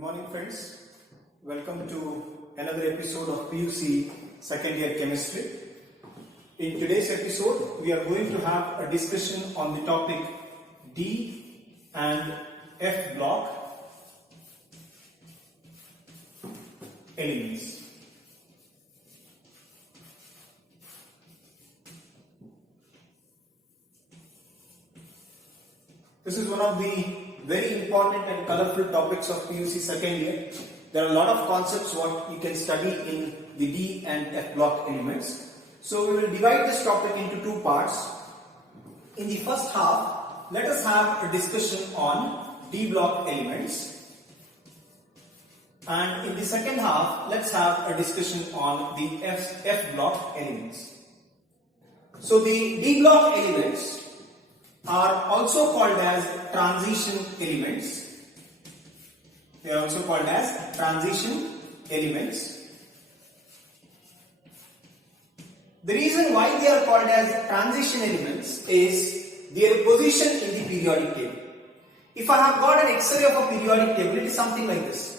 Good morning friends, welcome to another episode of PUC second year chemistry. In today's episode we are going to have a discussion on the topic D and F block elements. This is one of the very important and colorful topics of PUC second year. There are a lot of concepts what you can study in the D and F block elements. So we will divide this topic into two parts. In the first half, let us have a discussion on D block elements. And in the second half, let's have a discussion on the F block elements. So the D block elements are also called as transition elements. They are also called as transition elements. The reason why they are called as transition elements is their position in the periodic table. If I have got an X-ray of a periodic table, it is something like this.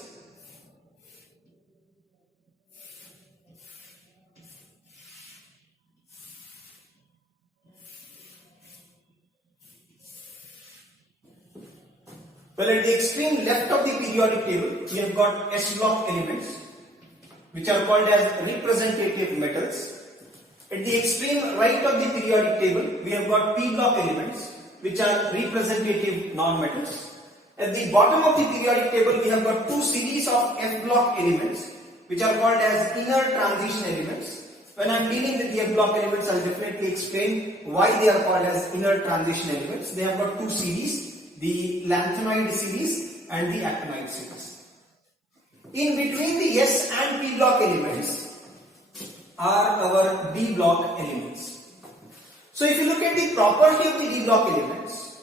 Well, at the extreme left of the periodic table, we have got S block elements, which are called as representative metals. At the extreme right of the periodic table, we have got P block elements, which are representative non-metals. At the bottom of the periodic table, we have got two series of F block elements, which are called as inner transition elements. When I am dealing with the F block elements, I will definitely explain why they are called as inner transition elements. They have got two series, the lanthanoid series and the actinide series. In between the S and P block elements are our D block elements. So if you look at the property of the D block elements,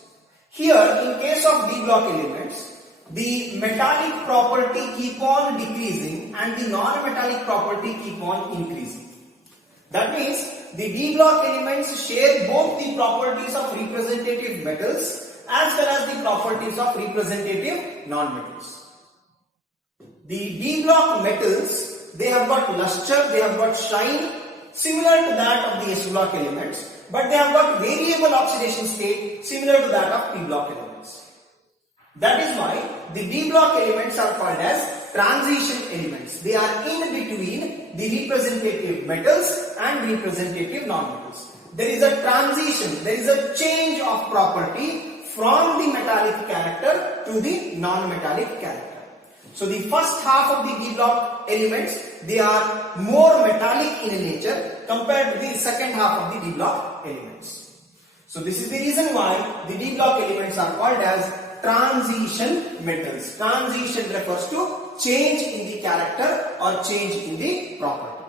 here in case of D block elements, the metallic property keep on decreasing and the non-metallic property keep on increasing. That means the D block elements share both the properties of representative metals as well as the properties of representative non-metals. The D block metals, they have got luster, they have got shine similar to that of the S block elements, but they have got variable oxidation state similar to that of P block elements. That is why the D block elements are called as transition elements. They are in between the representative metals and representative non-metals. There is a transition, there is a change of property from the metallic character to the non-metallic character. So the first half of the D block elements, they are more metallic in nature compared to the second half of the D block elements. So this is the reason why the D block elements are called as transition metals. Transition refers to change in the character or change in the property.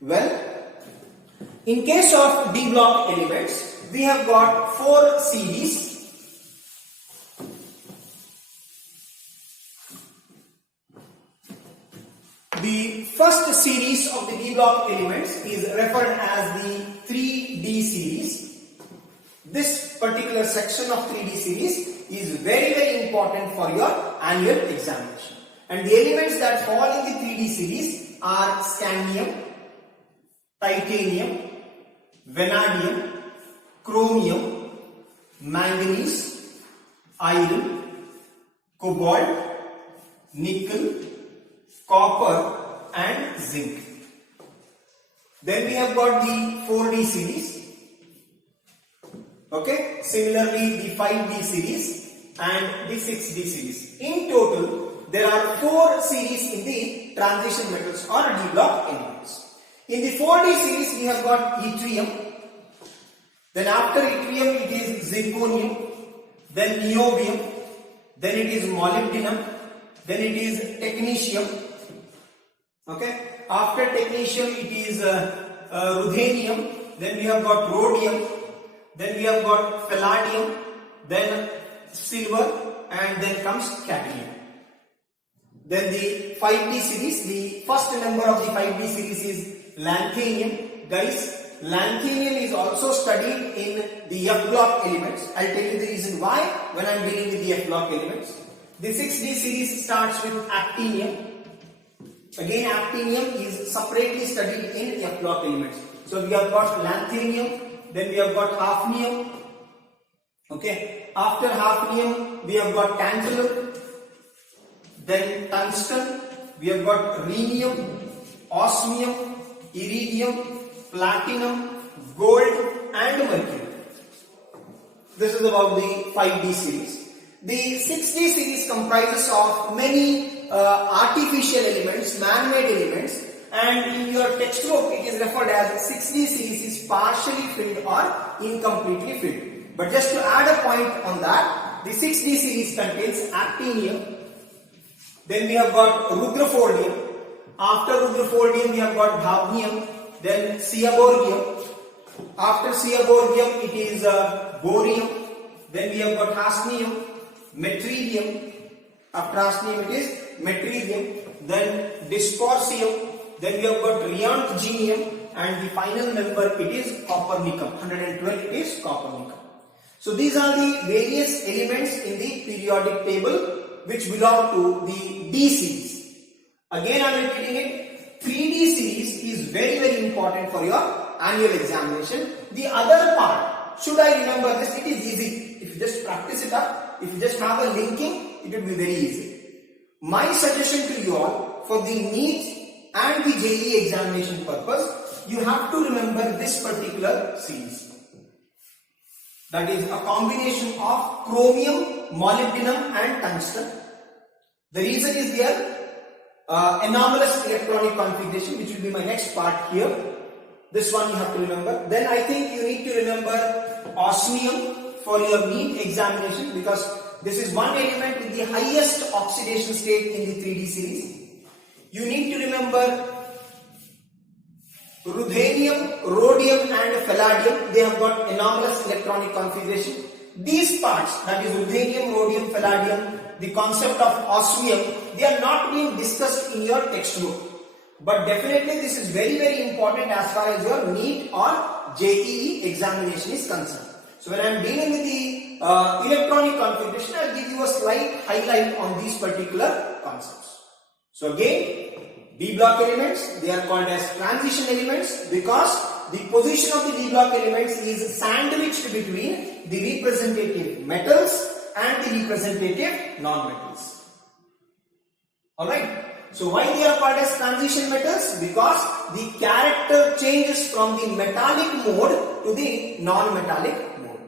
Well, in case of D block elements, we have got four series. The first series of the D block elements is referred as the 3D series. This particular section of 3D series is very important for your annual examination. And the elements that fall in the 3D series are scandium, titanium, vanadium, chromium, manganese, iron, cobalt, nickel, copper and zinc. Then we have got the 4D series. Okay, similarly the 5D series and the 6D series. In total, there are 4 series in the transition metals or D block elements. In the 4D series, we have got yttrium. Then after yttrium, it is zirconium. Then niobium. Then it is molybdenum. Then it is technetium. Okay. After technetium, it is ruthenium. Then we have got rhodium. Then we have got palladium. Then silver, and then comes cadmium. Then the 5D series. The first member of the 5D series is lanthanium. Guys, lanthanium is also studied in the F block elements. I'll tell you the reason why when I'm dealing with the F block elements. The 6D series starts with actinium. Again, actinium is separately studied in F block elements. So we have got lanthanum, then we have got hafnium. Okay, after hafnium we have got tantalum, then tungsten, we have got rhenium, osmium, iridium, platinum, gold and mercury. This is about the 5D series. The 6D series comprises of many artificial elements, man-made elements, and in your textbook it is referred as 6D series is partially filled or incompletely filled. But just to add a point on that, the 6D series contains actinium, then we have got rutherfordium, after rutherfordium we have got hafnium, then seaborgium, after seaborgium it is borium, then we have got hafnium, metrelium, after hafnium it is metrelium, then dysprosium, then we have got röntgenium, and the final member it is coppernicum, 112 it is coppernicum. So these are the various elements in the periodic table which belong to the D series. Again I am repeating it, 3D series is very important for your annual examination. The other part, should I remember this? It is easy. If you just practice it up, if you just have a linking, it will be very easy. My suggestion to you all, for the NEET and the JEE examination purpose, you have to remember this particular series. That is a combination of chromium, molybdenum and tungsten. The reason is here, anomalous electronic configuration, which will be my next part here. This one you have to remember. Then I think you need to remember osmium for your NEET examination, because this is one element with the highest oxidation state in the 3D series. You need to remember ruthenium, rhodium and palladium. They have got anomalous electronic configuration. These parts, that is ruthenium, rhodium, palladium, the concept of osmium, they are not being discussed in your textbook. But definitely this is very important as far as your NEET or JEE examination is concerned. So when I am dealing with the electronic configuration, I will give you a slight highlight on these particular concepts. So again, D block elements, they are called as transition elements because the position of the D block elements is sandwiched between the representative metals and the representative non-metals. Alright. So why they are called as transition metals? Because the character changes from the metallic mode to the non-metallic mode.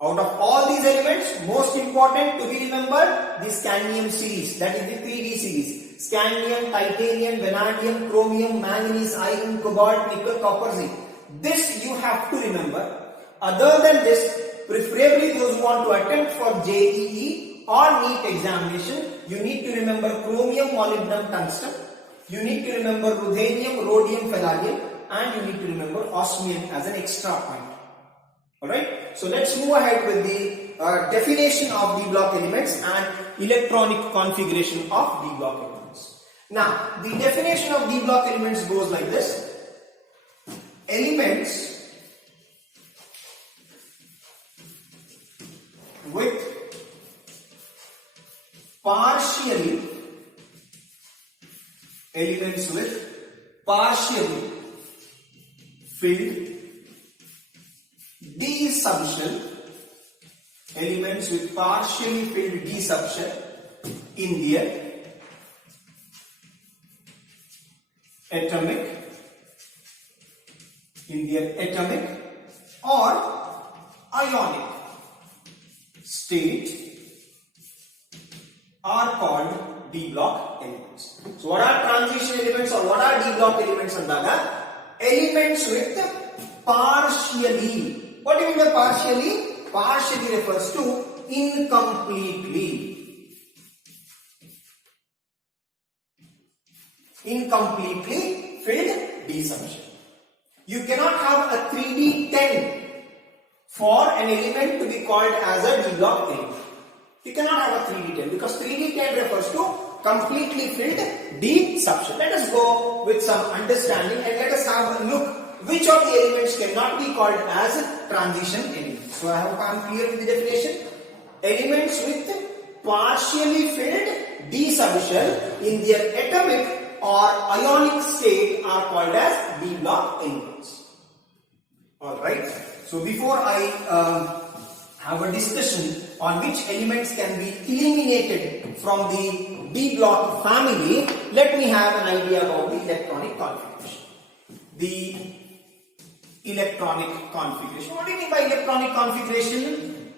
Out of all these elements, most important to be remembered, the scandium series, that is the 3D series. Scandium, titanium, vanadium, chromium, manganese, iron, cobalt, nickel, copper, zinc. This you have to remember. Other than this, preferably those who want to attempt for JEE or NEET examination, you need to remember chromium, molybdenum, tungsten. You need to remember ruthenium, rhodium, palladium, and you need to remember osmium as an extra point. Alright, so let's move ahead with the definition of D block elements and electronic configuration of D block elements. Now, the definition of D block elements goes like this. Elements with partially filled D subshell, elements with partially filled D subshell in their atomic or ionic state are called D block elements. So what are transition elements or what are D block elements andaga? Elements with partially. What do you mean by partially? Partially refers to incompletely. Incompletely filled D subshell. You cannot have a 3D10 for an element to be called as a D block element. You cannot have a 3D10 because 3D10 refers to completely filled D subshell. Let us go with some understanding and let us have a look which of the elements cannot be called as transition elements. So I am clear with the definition. Elements with partially filled d subshell in their atomic or ionic state are called as d block elements. Alright, so before I have a discussion on which elements can be eliminated from the d block family, let me have an idea about the electronic configuration. The electronic configuration. What do you mean by electronic configuration?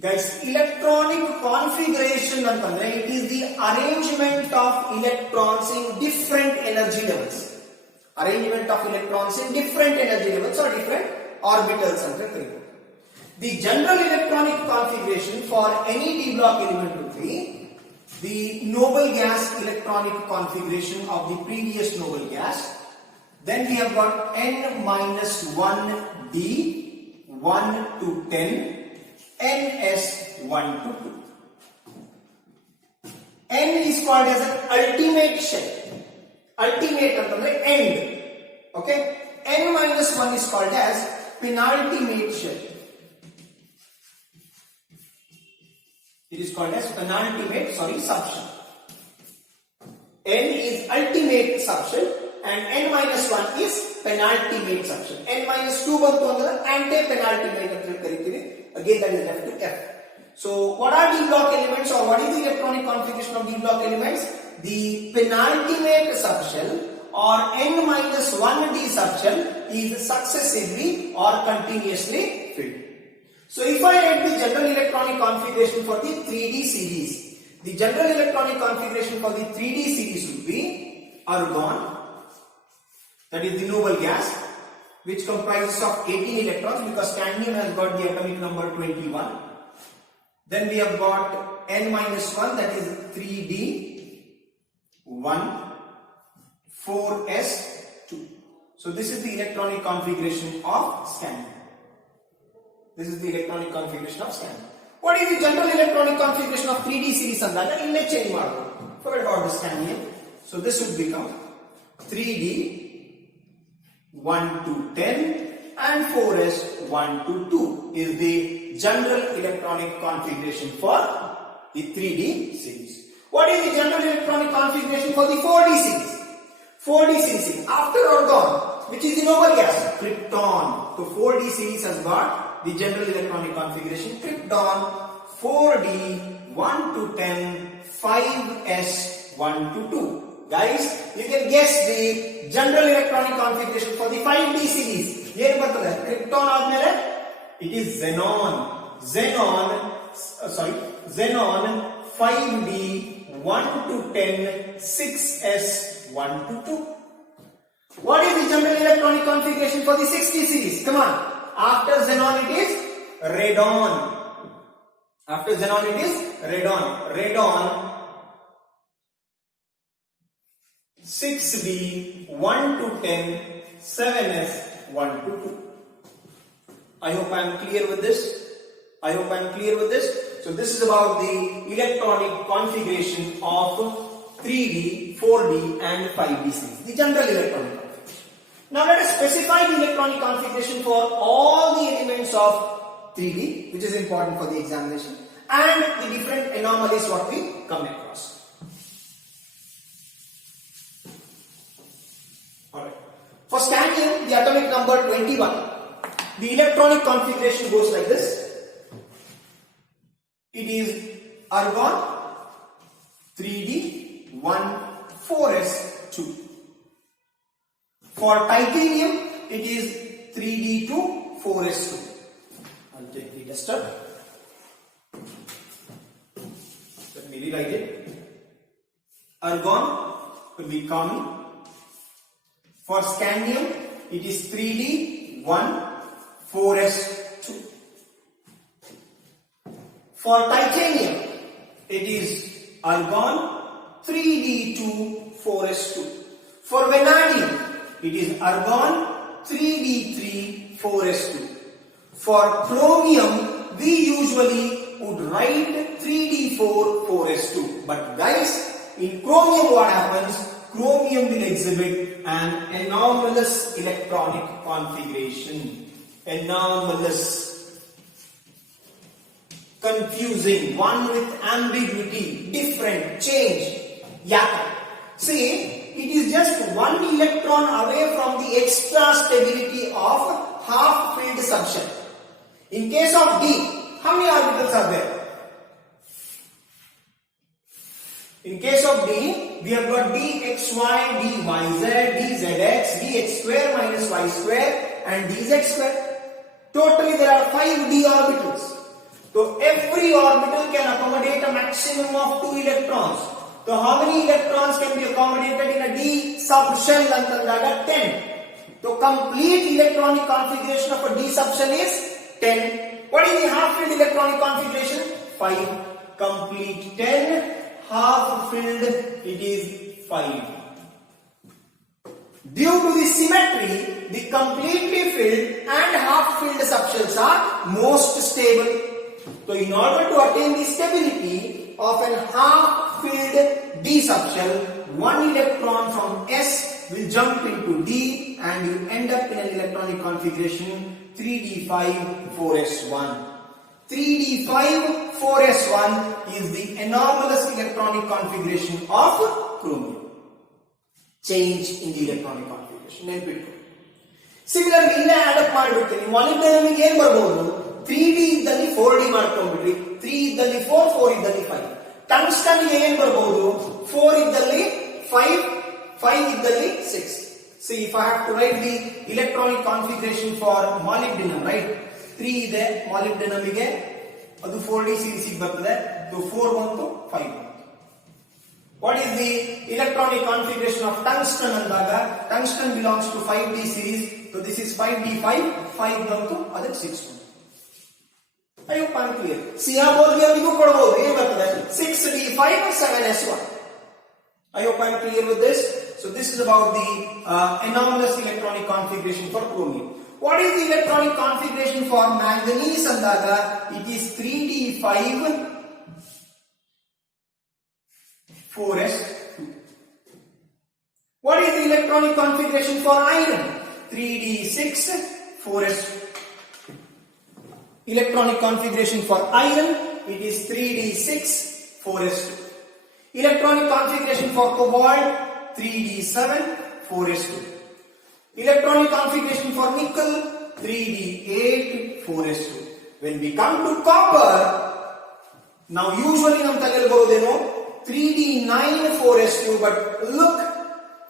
Guys, electronic configuration antandre it is the arrangement of electrons in different energy levels. Arrangement of electrons in different energy levels or different orbitals anta. The general electronic configuration for any d block element would be the noble gas electronic configuration of the previous noble gas. Then we have got n minus 1 d 1 to 10 ns 1 to 2. N is called as an ultimate shell. Ultimate antandre end. Okay. N minus 1 is called as penultimate shell. It is called as penultimate subshell. N is ultimate subshell and n minus 1 is penultimate subshell. N minus 2 bantu andre ante-penultimate anta kariತೀವಿ. Again that is left to F. So what are d block elements or what is the electronic configuration of d block elements? The penultimate subshell or n minus 1 d subshell is successively or continuously filled. So if I write the general electronic configuration for the 3D series, the general electronic configuration for the 3D series would be argon, that is the noble gas, which comprises of 18 electrons because scandium has got the atomic number 21. Then we have got n minus 1, that is 3d 1 4s 2. So this is the electronic configuration of scandium. This is the electronic configuration of scandium. What is the general electronic configuration of 3D series andaga ille change madbodu. Forget about the scandium. So this would become 3d 1 to 10 and 4s 1 to 2 is the general electronic configuration for the 3D series. What is the general electronic configuration for the 4D series? 4D series after argon, which is the noble gas, krypton. So 4D series has got the general electronic configuration krypton 4d 1 to 10 5s 1 to 2. Guys, you can guess the general electronic configuration for the 5D series. Here krypton admele it is xenon 5d 1 to 10 6s 1 to 2. What is the general electronic configuration for the 6D series? Come on. After xenon it is radon. After xenon it is radon. Radon 6d 1 to 10 7s 1 to 2. I hope I am clear with this. So this is about the electronic configuration of 3D, 4D and 5D series. The general electronic configuration. Now let us specify the electronic configuration for all the elements of 3D, which is important for the examination, and the different anomalies what we come across. Alright. For scandium, the atomic number 21. The electronic configuration goes like this. It is argon 3d 1 4s 2. For titanium, it is 3d2 4s2. I'll take the duster. Let me rewrite it. Argon will be common. For scandium, it is 3d 1 4s2. For titanium, it is argon 3d2 4s2. For vanadium, it is argon 3d3 4s2. For chromium, we usually would write 3d4 4s2. But guys, in chromium what happens? Chromium will exhibit an anomalous electronic configuration. Anomalous. confusing, one with ambiguity, different, change. Yeah. See, it is just one electron away from the extra stability of half filled subshell. In case of D, how many orbitals are there? In case of D, we have got dxy, dyz, dzx, dx square minus y square and dz square. Totally there are 5 d orbitals. So every orbital can accommodate a maximum of 2 electrons. So how many electrons can be accommodated in a d subshell? Antandaga 10. So complete electronic configuration of a d subshell is 10. What is the half filled electronic configuration? 5. Complete 10. Half filled, it is 5. Due to the symmetry, the completely filled and half filled subshells are most stable. So in order to attain the stability of an half filled D subshell, one electron from S will jump into D and you end up in an electronic configuration 3d5 4s1. 3d5 4s1 is the anomalous electronic configuration of chromium. Change in the electronic configuration. Similarly, in add up ಮಾಡಿಬಿಡ್ತೀನಿ. molybdenum ಏನು ಬರಬಹುದು? 3d ಇದ್ದಲ್ಲಿ 4d ಮಾಡ್ಕೊಂಡ್ಬಿಡ್ರಿ. 3 ಇದ್ದಲ್ಲಿ 4, 4 ಇದ್ದಲ್ಲಿ 5. Tungsten ಗೆ ಏನು ಬರಬಹುದು? 4 ಇದ್ದಲ್ಲಿ 5, 5 ಇದ್ದಲ್ಲಿ 6. See, if I have to write the electronic configuration for molybdenum, right? 3 ಇದೆ molybdenum ಗೆ, ಅದು 4d series ಗೆ ಬರ್ತದೆ. So 4 ಬಂತು, 5 ಬಂತು. What is the electronic configuration of tungsten andaga? Tungsten belongs to 5d series. So this is 5d5, 5 ಬಂತು, ಅದಕ್ಕೆ 6 ಬಂತು. I hope I'm clear. ಸಿಯಾಬೋರ್ಗಿಯರಿಗೂ ಕೊಡಬಹುದು, ಏನು ಬರ್ತದೆ? 6d5 7s1. I hope I'm clear with this. So this is about the anomalous electronic configuration for chromium. What is the electronic configuration for manganese andaga? It is 3d5 4s2. What is the electronic configuration for iron? 3d6 4s2. Electronic configuration for iron, it is 3d6 4s2. Electronic configuration for cobalt, 3d7 4s2. Electronic configuration for nickel, 3d8 4s2. When we come to copper, now usually nam talel barudeno 3d9 4s2, but look,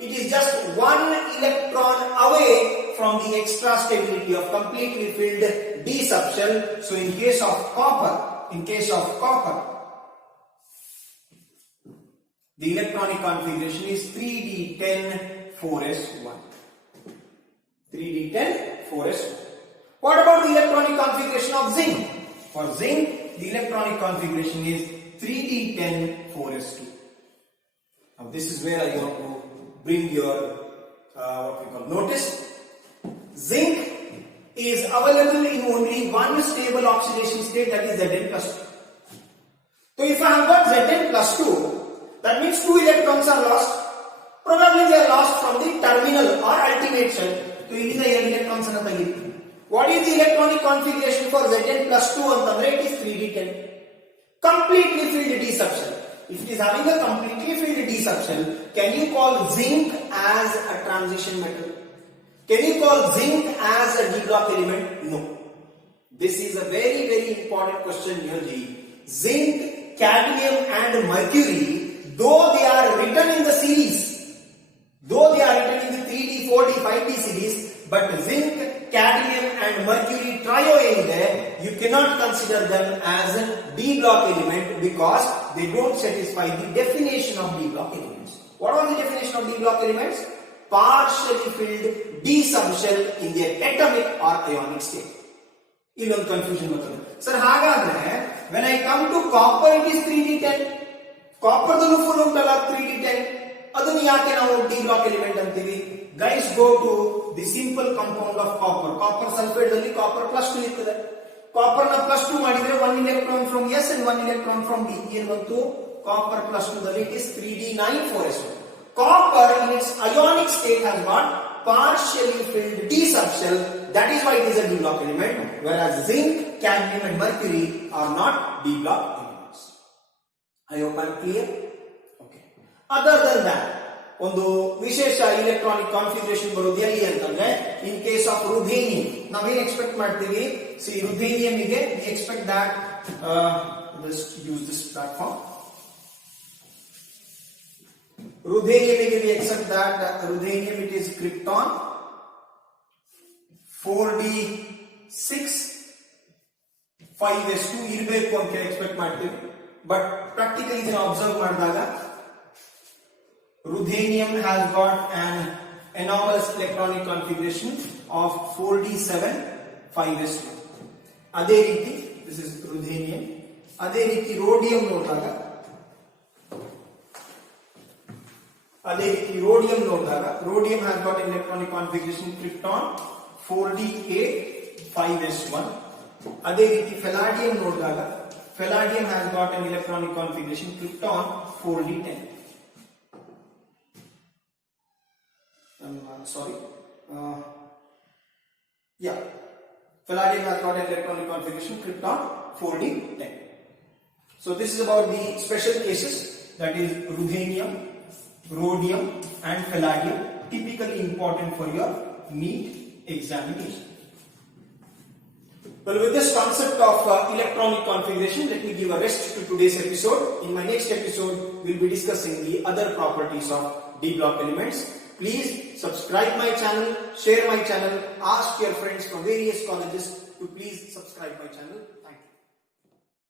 it is just one electron away from the extra stability of completely filled d subshell. So in case of copper, the electronic configuration is 3d10 4s1. 3d10 4s1. What about the electronic configuration of zinc? For zinc, the electronic configuration is 3d10 4s2. Now this is where I want to bring your what we call notice. Zinc is available in only one stable oxidation state, that is Zn plus 2. So if I have got Zn plus 2, that means 2 electrons are lost. Probably they are lost from the terminal or ultimate shell. So ಇಲ್ಲಿಂದ 2 electrons ಅನ್ನು ತೆಗಿತೀವಿ. What is the electronic configuration for Zn plus 2 ಅಂತಂದ್ರೆ it is 3d10. Completely filled d subshell. If it is having a completely filled d subshell, can you call zinc as a transition metal? Can you call zinc as a d block element? No. This is a very, very important question here, G. Zinc, cadmium and mercury, though they are written in the series, though they are written in the 3d, 4d, 5d series, but zinc, cadmium and mercury trio there, you cannot consider them as a d block element because they don't satisfy the definition of d block elements. What was the definition of d block elements? Partially filled d subshell in their atomic or ionic state. Illond confusion bರ್ತದೆ. Sir, ಹಾಗಾದ್ರೆ when I come to copper, it is 3d10. Copper danu full untala 3d10. ಅದನ್ನು ಯಾಕೆ ನಾವು d block element ಅಂತೀವಿ? Guys, go to the simple compound of copper. Copper sulfate ದಲ್ಲಿ copper plus 2 ಇರ್ತದೆ. Copper na plus 2 ಮಾಡಿದ್ರೆ 1 electron from S and 1 electron from D. ಏನು ಬಂತು? Copper plus 2 ದಲ್ಲಿ it is 3d9 4s1. Copper in its ionic state has got partially filled d subshell, that is why it is a d block element, whereas zinc, cadmium and mercury are not d block elements. I hope I am clear. Okay. Other than that, ಒಂದು ವಿಶೇಷ electronic configuration ಬರೋದು ಎಲ್ಲಿ ಅಂತಂದ್ರೆ in case of ರುಥೇನಿಯಂ ನಾವೇನ್ expect ಮಾಡ್ತೀವಿ. C ರುಥೇನಿಯಂ ಗೆ we expect that just use this platform. Ruthenium we accept that ruthenium it is krypton 4d6 5s2 ಇರಬೇಕು ಅಂತ ಎಕ್ಸ್ಪೆಕ್ಟ್ ಮಾಡ್ತೀವಿ. ಬಟ್ ಪ್ರಾಕ್ಟಿಕಲಿ ಇದನ್ನ ಅಬ್ಸರ್ವ್ ಮಾಡಿದಾಗ ruthenium has got an anomalous electronic configuration of 4d7 5s2. ಅದೇ ರೀತಿ this is ruthenium. ಅದೇ ರೀತಿ rhodium ನೋಡಿದಾಗ rhodium has got an electronic configuration krypton 4d8 5s1. ಅದೇ ರೀತಿ palladium ನೋಡಿದಾಗ palladium has got an electronic configuration krypton 4d10. Palladium has got an electronic configuration krypton 4d10. So this is about the special cases, that is ruthenium, rhodium and palladium, typically important for your NEET examination. Well, with this concept of electronic configuration, let me give a rest to today's episode. In my next episode, we'll be discussing the other properties of D block elements. Please subscribe my channel, share my channel, ask your friends from various colleges to please subscribe my channel.